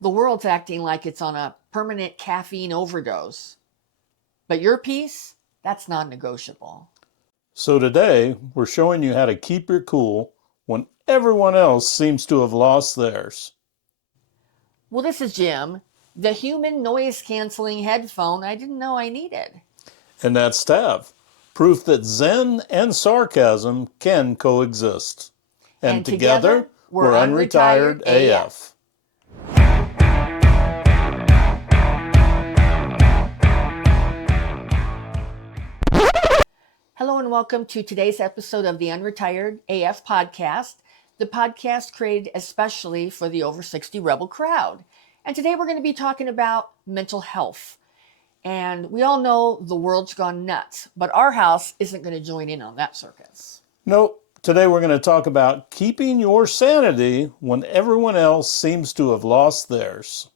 The world's acting like it's on a permanent caffeine overdose. But your peace, that's non-negotiable. So today, we're showing you how to keep your cool when everyone else seems to have lost theirs. Well, this is Jim, the human noise canceling headphone I didn't know I needed. And that's Tav, proof that Zen and sarcasm can coexist. And together, we're Unretired AF. Hello and welcome to today's episode of the Unretired AF podcast, the podcast created especially for the over 60 rebel crowd. And today we're going to be talking about mental health. And we all know the world's gone nuts, but our house isn't going to join in on that circus. Nope. Today we're going to talk about keeping your sanity when everyone else seems to have lost theirs.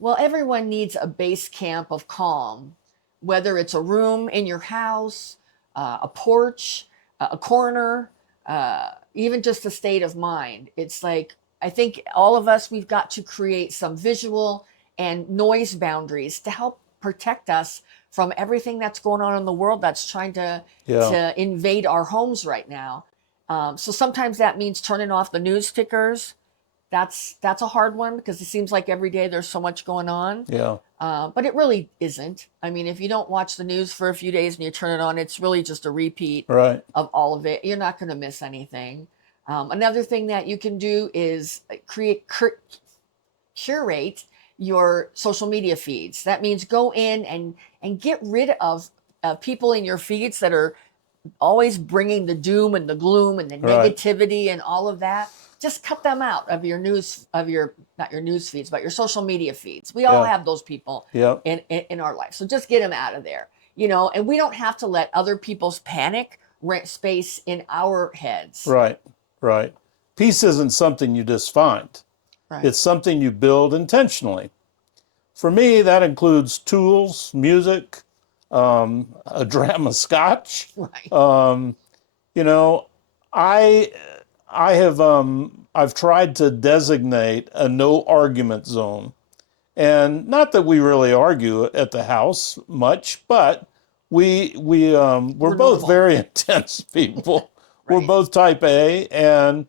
Well, everyone needs a base camp of calm, whether it's a room in your house, a porch, a corner, even just a state of mind. It's like, I think all of us, we've got to create some visual and noise boundaries to help protect us from everything that's going on in the world that's trying to invade our homes right now. So sometimes that means turning off the news tickers. That's a hard one because it seems like every day there's so much going on. Yeah. But it really isn't. I mean, if you don't watch the news for a few days and you turn it on, it's really just a repeat of all of it. You're not going to miss anything. Another thing that you can do is curate your social media feeds. That means go in and get rid of people in your feeds that are always bringing the doom and the gloom and the negativity and all of that. Just cut them out of your not your news feeds, but your social media feeds. We all have those people in our life. So just get them out of there, and we don't have to let other people's panic rent space in our heads. Right. Peace isn't something you just find. Right. It's something you build intentionally. For me, that includes tools, music, a dram of scotch. Right. I've tried to designate a no argument zone. And not that we really argue at the house much, but we're both normal. very intense people. Right. We're both type A, and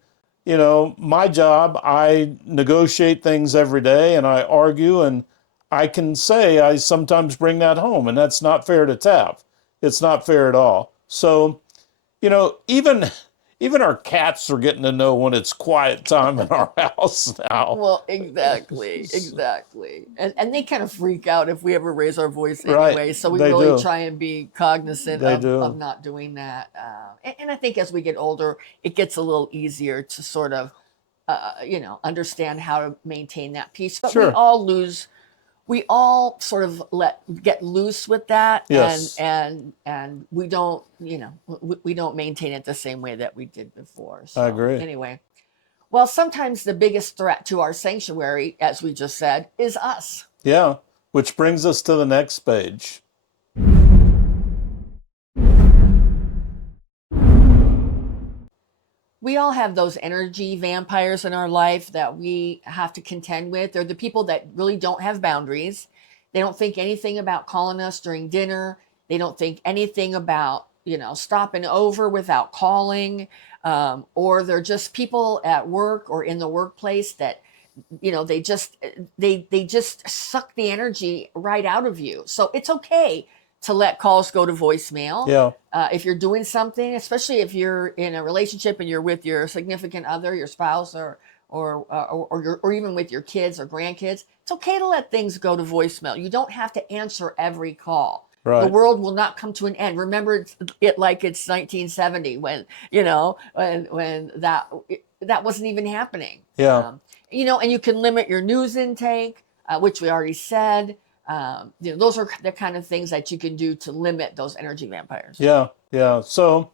my job, I negotiate things every day and I argue, and I can say I sometimes bring that home, and that's not fair to Tav. It's not fair at all. So, even our cats are getting to know when it's quiet time in our house now. Well, exactly. And they kind of freak out if we ever raise our voice anyway. Right. So we They really do. try and be cognizant of not doing that. And I think as we get older, it gets a little easier to sort of, understand how to maintain that peace. But Sure. we all sort of get loose with that. Yes. And we don't, we don't maintain it the same way that we did before. So, I agree. Anyway. Well, sometimes the biggest threat to our sanctuary, as we just said, is us. Yeah, which brings us to the next page. We all have those energy vampires in our life that we have to contend with. They're the people that really don't have boundaries. They don't think anything about calling us during dinner. They don't think anything about, stopping over without calling. Or they're just people at work or in the workplace that, they just suck the energy right out of you. So it's okay to let calls go to voicemail. Yeah. If you're doing something, especially if you're in a relationship and you're with your significant other, your spouse, or even with your kids or grandkids, it's okay to let things go to voicemail. You don't have to answer every call. Right. The world will not come to an end. Remember it like it's 1970 when that wasn't even happening. Yeah. And you can limit your news intake, which we already said. Those are the kind of things that you can do to limit those energy vampires. Yeah. So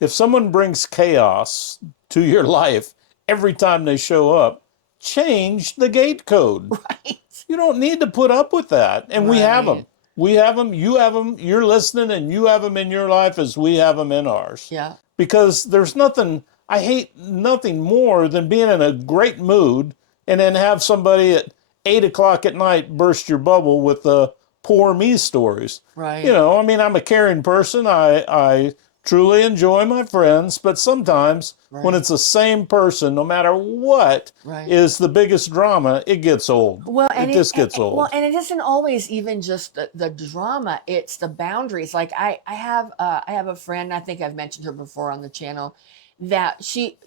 if someone brings chaos to your life every time they show up, change the gate code. Right. You don't need to put up with that. And we have them. We have them, you have them, you're listening, and you have them in your life as we have them in ours. Yeah. because there's nothing, I hate nothing more than being in a great mood and then have somebody at 8 o'clock at night burst your bubble with the poor me stories. Right. I mean, I'm a caring person. I truly enjoy my friends, but sometimes when Right. it's the same person, no matter what Right. is the biggest drama, it gets old. Well, It just gets well, old. and it isn't always even just the drama. It's the boundaries. Like I have a friend. I think I've mentioned her before on the channel. That she,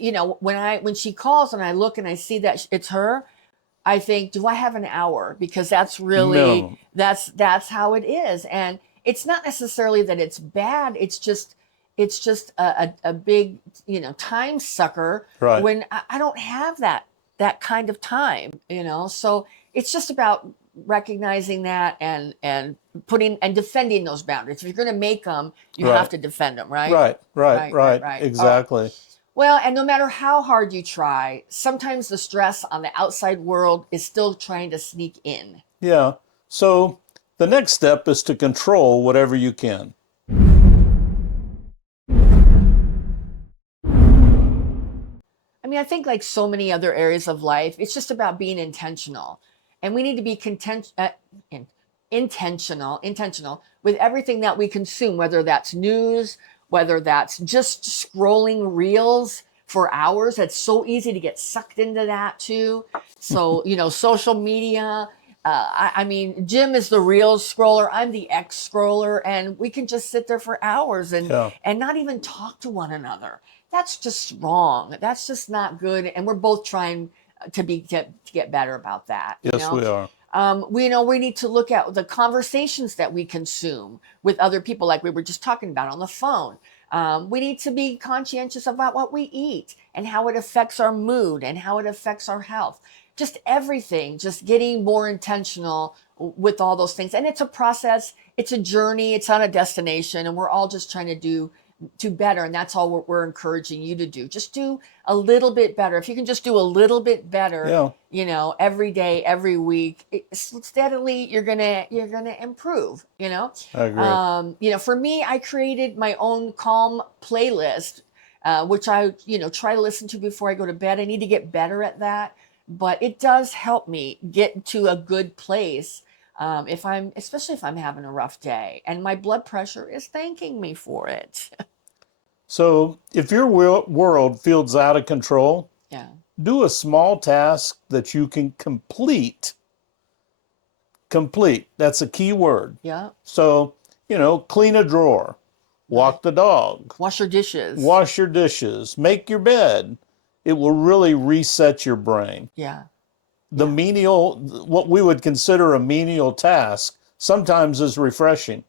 when she calls and I look and I see that it's her, I think, do I have an hour? Because that's really Minimum. that's how it is, and it's not necessarily that it's bad. It's just a big time sucker Right. when I don't have that kind of time. So it's just about recognizing that and putting and defending those boundaries. If you're going to make them, you have Right. to defend them, right? Right. Right. Right, right, Right. right. Exactly. Well, and no matter how hard you try, sometimes the stress on the outside world is still trying to sneak in. Yeah. So the next step is to control whatever you can. I mean, I think like so many other areas of life, it's just about being intentional. And we need to be intentional with everything that we consume, whether that's news, whether that's just scrolling reels for hours. It's so easy to get sucked into that too. So, social media. I mean, Jim is the reels scroller. I'm the X scroller, and we can just sit there for hours Yeah. and not even talk to one another. That's just wrong. That's just not good. And we're both trying to get better about that. Yes, we are. We need to look at the conversations that we consume with other people, like we were just talking about on the phone. We need to be conscientious about what we eat and how it affects our mood and how it affects our health. Just everything, just getting more intentional with all those things. And it's a process, it's a journey, it's not a destination. And we're all just trying to do better. And that's all we're encouraging you to do. Just do a little bit better. If you can just do a little bit better, Yeah. every day, every week, steadily, you're gonna improve. I agree. For me, I created my own calm playlist, which I try to listen to before I go to bed. I need to get better at that, but it does help me get to a good place. Especially if I'm having a rough day, and my blood pressure is thanking me for it. So if your world feels out of control, Yeah, do a small task that you can complete. Complete. That's a key word. yeah, So, clean a drawer, right. walk the dog, Wash your dishes. wash your dishes, make your bed. It will really reset your brain. Yeah, The yeah, menial, what we would consider a menial task, sometimes is refreshing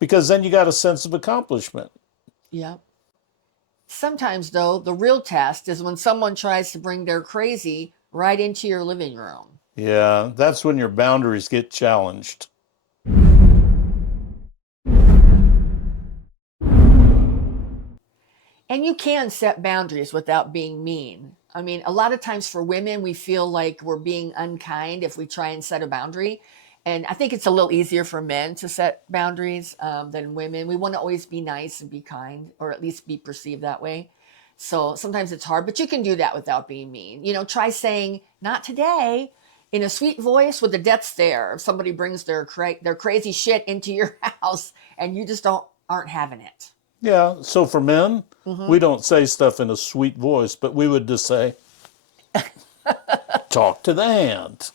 because then you got a sense of accomplishment. yeah. Sometimes, though, the real test is when someone tries to bring their crazy right into your living room. Yeah, that's when your boundaries get challenged. And you can set boundaries without being mean. I mean, a lot of times for women, we feel like we're being unkind if we try and set a boundary. And I think it's a little easier for men to set boundaries than women. We want to always be nice and be kind, or at least be perceived that way. So sometimes it's hard, but you can do that without being mean. Try saying, not today, in a sweet voice with a death stare. If somebody brings their crazy shit into your house and you just aren't having it. Yeah, so for men, we Mm-hmm. don't say stuff in a sweet voice, but we would just say, talk to the hand.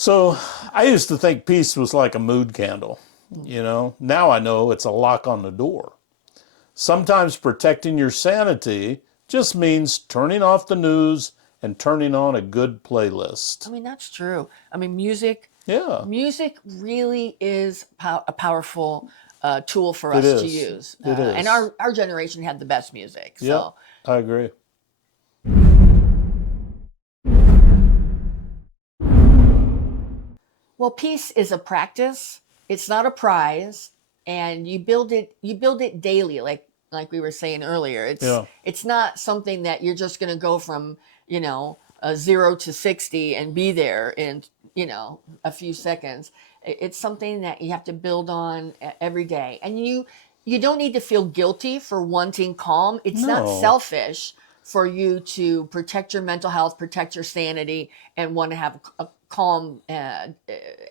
So I used to think peace was like a mood candle. Now I know it's a lock on the door. Sometimes protecting your sanity just means turning off the news and turning on a good I playlist. mean, that's true. I mean, music Yeah, music really is a powerful tool for it us to is. use. It And is. our generation had the best music. Yep, So, I agree. well, peace is a practice. It's not a prize, and you build it daily, like we were saying earlier. It's Yeah. it's not something that you're just going to go from, a 0 to 60 and be there in, a few seconds. It's something that you have to build on every day. And You don't need to feel guilty for wanting calm. It's not No. selfish for you to protect your mental health, protect your sanity, and want to have a calm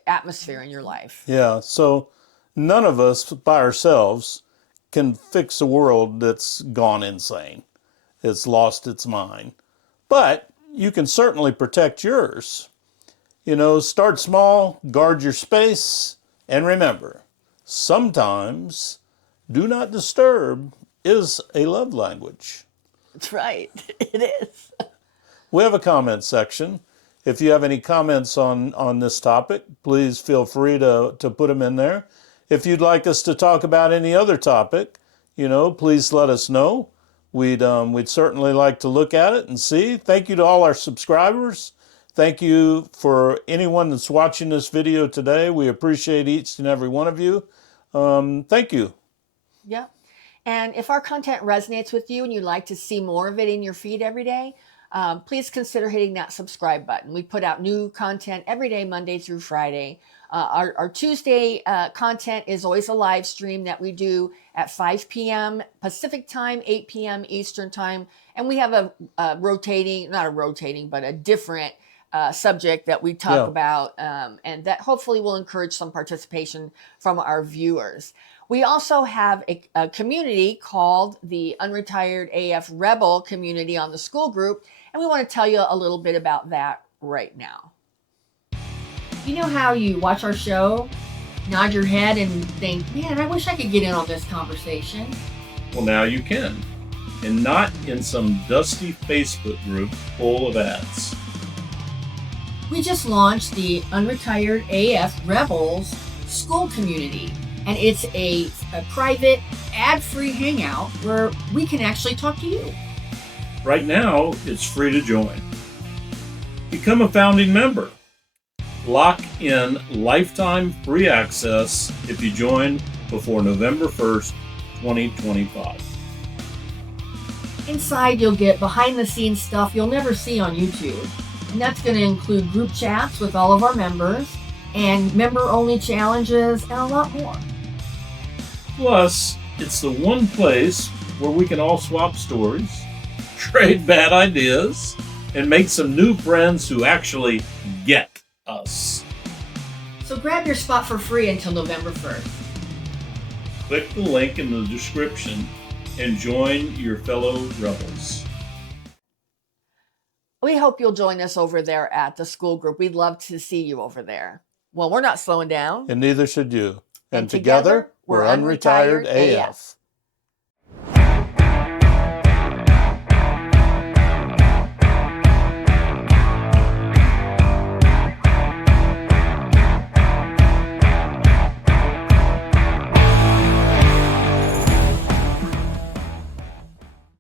atmosphere in your life. Yeah. So none of us by ourselves can fix a world that's gone insane. It's lost its mind. But you can certainly protect yours. Start small, guard your space, and remember, sometimes do not disturb is a love language. That's right. It is. We have a comment section. If you have any comments on this topic, please feel free to put them in there. If you'd like us to talk about any other topic, please let us know. We'd certainly like to look at it and see. Thank you to all our subscribers. Thank you for anyone that's watching this video today. We appreciate each and every one of you. Thank you. Yep. And if our content resonates with you and you'd like to see more of it in your feed every day, please consider hitting that subscribe button. We put out new content every day, Monday through Friday. Our Tuesday content is always a live stream that we do at 5 p.m. Pacific time, 8 p.m. Eastern time. And we have a different subject that we talk about, and that hopefully will encourage some participation from our viewers. We also have a community called the Unretired AF Rebel community on the school group, and we want to tell you a little bit about that right now. You know how you watch our show, nod your head, and think, man, I wish I could get in on this conversation? Well, now you can, and not in some dusty Facebook group full of ads. We just launched the Unretired AF Rebels school community, and it's a private, ad-free hangout where we can actually talk to you. Right now, it's free to join. Become a founding member. Lock in lifetime free access if you join before November 1st, 2025. Inside, you'll get behind-the-scenes stuff you'll never see on YouTube. And that's going to include group chats with all of our members and member-only challenges and a lot more. Plus, it's the one place where we can all swap stories, trade bad ideas, and make some new friends who actually get us. So grab your spot for free until November 1st. Click the link in the description and join your fellow rebels. We hope you'll join us over there at the school group. We'd love to see you over there. Well, we're not slowing down. And neither should you. And together, we're Unretired AF.